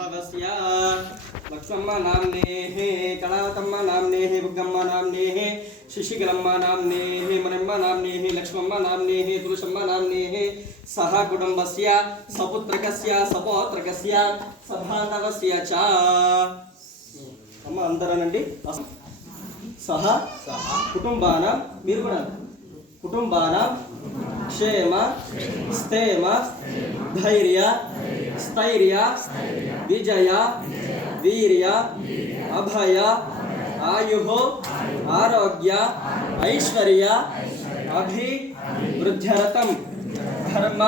भवस्य लक्ष्मम्मा नाम्नेः कलावतम्मा नाम्नेः बुग्गम्मा नाम्नेः शिशिगलम्मा नाम्नेः मनिम्मा नाम्नेः लक्ष्मम्मा नाम्नेः तुलसम्मा नाम्नेः सह कुटुम्बस्य सपुत्रकस्य सपौत्रकस्य सभानवस्य च अम्म अंदरనండి सह कुटुंबानां మీరు కూడా कुटुंबानां क्षेम स्थेम धैर्य स्थैर्य विजय वीर्य अभय आयुः आरोग्य ऐश्वर्य अभिवृद्ध्यर्थं धर्म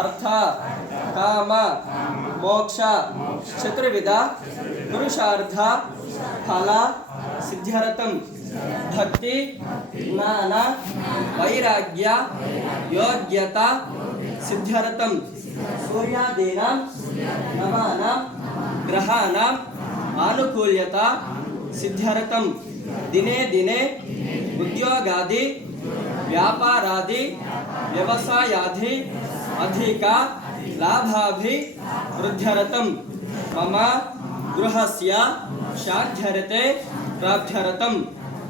अर्थ काम मोक्ष चतुर्विध पुरुषार्थ फल सिद्ध्यर्थं भक्ति ज्ञान वैराग्य योग्यता सिद्ध्यर्थं सूर्यादीनां नवानां ग्रहाणां आनुकूल्यता सिद्ध्यर्थं दिने दिने उद्योगादि व्यापारादि व्यवसायादि अधिक लाभाभिवृद्ध्यर्थं मम गृहस्य शाध्यर्थे प्राप्त्यर्थं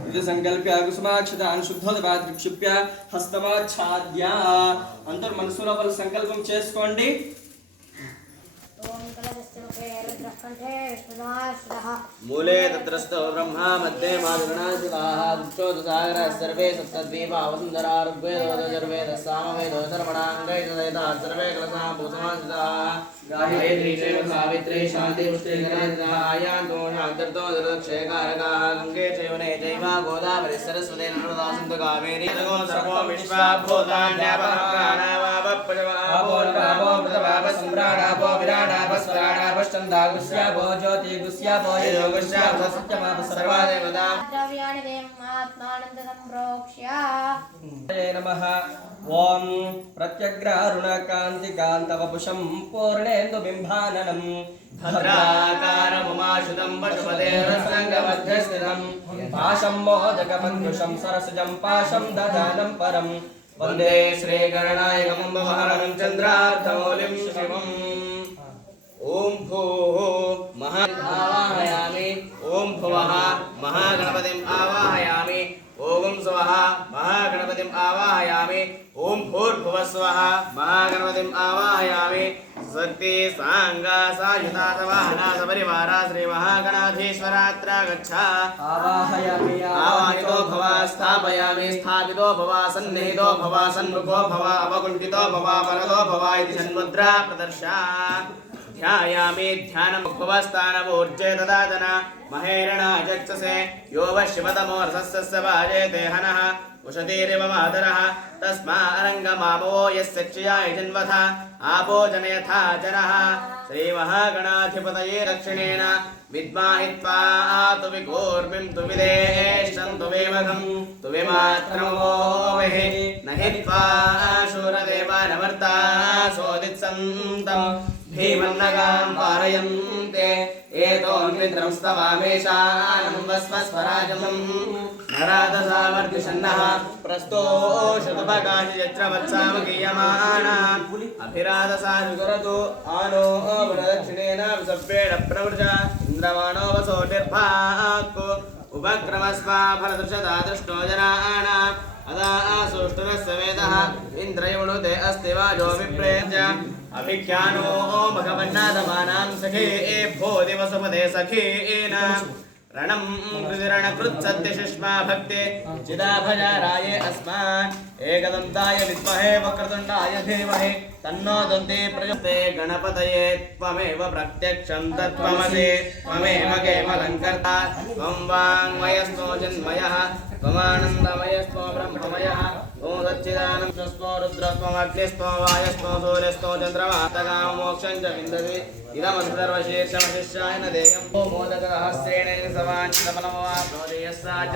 इति संकल्प्य कुसुमाक्षतान् शुद्धोदपात् विक्षिप्य हस्तमाच्छाद्य अंतर्मनसुलोपल संकल्पం చేసుకోండి मूले तत्रस्थो ब्रह्मा मध्ये माधुगणाशिवाः दुक्षोदसागरः सर्वे सप्तद्वीपा वसुन्धरा ऋग्वेदोदर्वेदः सामवेदो सर्वणाङ्गैर्वेदाः सर्वे कलशाः भूतमासिताः गायत्री चैव सावित्री शान्ति पुष्टि गणेशः आयान्तो शान्तिर्तो दक्षयकारकाः गङ्गे चैव ने चैव गोदावरी सरस्वती नर्मदा सिन्धु कावेरी नगो सर्वो विश्वा भूतान्यापो सम्राडापो विराडापो स्वराडापो चन्दागुस्यापो ज्योति गुस्यापो योगस्यापो सत्यमापो सर्वा देवता द्रव्याणि देवमात्मानन्द सम्प्रोक्ष्य नमः ओम प्रत्यग्रारुणकान्तिकान्तवपुषं पूर्णेन्दुबिम्बाननं भद्राकारमुमाशुतं पशुपतेरसङ्गमध्यस्थितं पाशं मोदकमन्युषं सरसजं पाशं ददानं परं वन्दे श्रीगणनायकं भवहरं चन्द्रार्धमौलिं शिवम् ओम भूः महाआवाहयामि ओम भुवः महागणपतिम् आवाहयामि ओम स्वः महागणपतिम् आवाहयामि ओम भूर्भुवस्वः महागणपतिम् आवाहयामि शक्ति सांगा सायुता सवाहना सपरिवारा श्री महागणाधीश्वरात्र गच्छ आवाहयामि आवाहितो भव स्थापयामि स्थापितो भव सन्निहितो भव सन्मुखो भव अवकुण्ठितो भव परतो भव इति षण्मुद्रा प्रदर्शा ध्यायामि ध्यानं भुवस्थानमूर्जे ददातन महेरणा चक्षसे यो वशिवतमो रसस्य वाजेते हनः उषतीरिव मातरः तस्मा अरङ्गमामो यस्य क्षयाय जन्मथा आपो जनयथा जनः श्रीमहागणाधिपतये दक्षिणेन विद्माहि त्वा तु विघोर्मिं तु विदेशं तु विमघं तु विमात्रमो विहि न हि त्वा शूरदेवानमर्ता सोदित्सन्तं भीमन्नगां पारयन्ते एतोऽन्वित्रं स्तवामेषानं वस्वस्वराजं नरादसावर्तिषन्नः प्रस्तोषतुपकाशिचक्रवत्सामगीयमाना अभिरादसानुकरतु आनो प्रदक्षिणेन विसर्पेण प्रवृज इन्द्रमाणो वसो निर्भाक्को उपक्रमस्वा फलदृशता दृष्टो जनानां अदा आसुष्टुरस्य वेदः इन्द्रयवणुते अस्ति वाजो विप्रेत्य अभिख्यानो भगवन्नादमानां सखे भो दिवसुपदे सखेन रणं कृतिरणकृत्सत्यशिष्मा भक्ते चिदाभजाराये अस्मान् एकदन्ताय विद्महे वक्रतुण्डाय धीमहि तन्नो दन्ते प्रयुक्ते गणपतये त्वमेव प्रत्यक्षं तत्त्वमसि त्वमेव केवलङ्कर्ता त्वं वाङ्मयस्थो चिन्मयः त्वमानन्दमयस्थो ब्रह्ममयः त्वं सच्चिदानन्दस्थो रुद्रस्त्वमग्निस्थो वायस्थो सूर्यस्थो चन्द्रमास्तकां मोक्षं च विन्दति इदमन्तर्वशीर्षमशिष्याय न देयं मोदकहस्रेण सवाञ्चितफलमवाप्नोति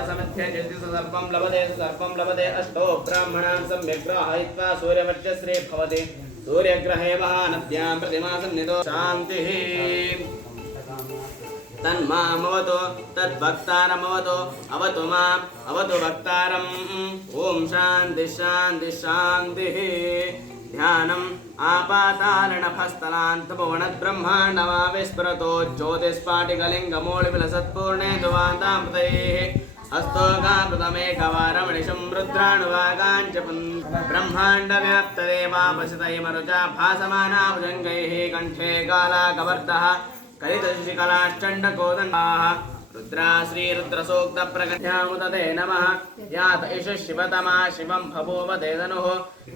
समित्य जयति सर्पं लभते अष्टो ब्राह्मणां सम्यक् ग्राहयित्वा सूर्यवर्चस्रे भवति सूर्यग्रहे महानद्यां प्रतिमासन्निधो शान्तिः तन्मामवतु तद्भक्तारमवतु अवतु माम् अवतु भक्तारम् ॐ शान्तिः शान्तिः शान्तिः ध्यानम् आपातालनभस्तलान्तपवनद्ब्रह्माण्डमाविस्फुरतो ज्योतिस्फाटिकलिङ्गमूलिविलसत्पूर्णे दुवान्तामृतैः हस्तोगामृतमेकवारमनिशं रुद्राणुवागाञ्च ब्रह्माण्डव्याप्तदेवापसितैमरुचा भासमानाभुजङ्गैः कण्ठे कालाकवर्तः कलितशिशिकलाश्चण्डकोदण्डाः रुद्रा श्रीरुद्रसूक्तप्रगट्यामुदते नमः यात इष शिवतमा शिवं बभूव ते धनुः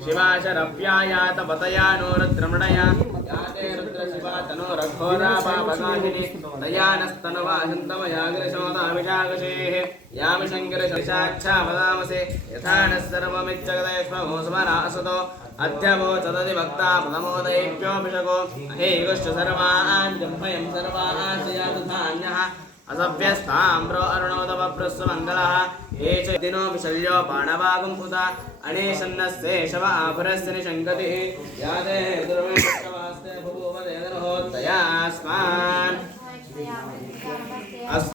शिवा शरव्या यात पतया नो रुद्रमृडया याते रुद्रशिवा तनोरघोरा पापकाशिनी तया नस्तनुवाहन्तमया गिरिशोताभिषाकशेः यामि शङ्करशाच्छा वदामसे यथा नः सर्वमिच्छगदेष्मो स्मरासतो अद्य वोचदति भक्ता प्रथमोदयेभ्योऽभिषको अहेगुश्च सर्वान् जम्भयं सर्वान् यातु धान्यः असभ्यस्ताम्रो अरुणोदवप्रस्वमङ्गलः ये च दिनो विशल्यो बाणवागुम्पुता अणेशन्नस्ते शव आभरस्य निशङ्कतिः याते दुर्वेशवास्ते बभूव देदनहोत्तयास्मान्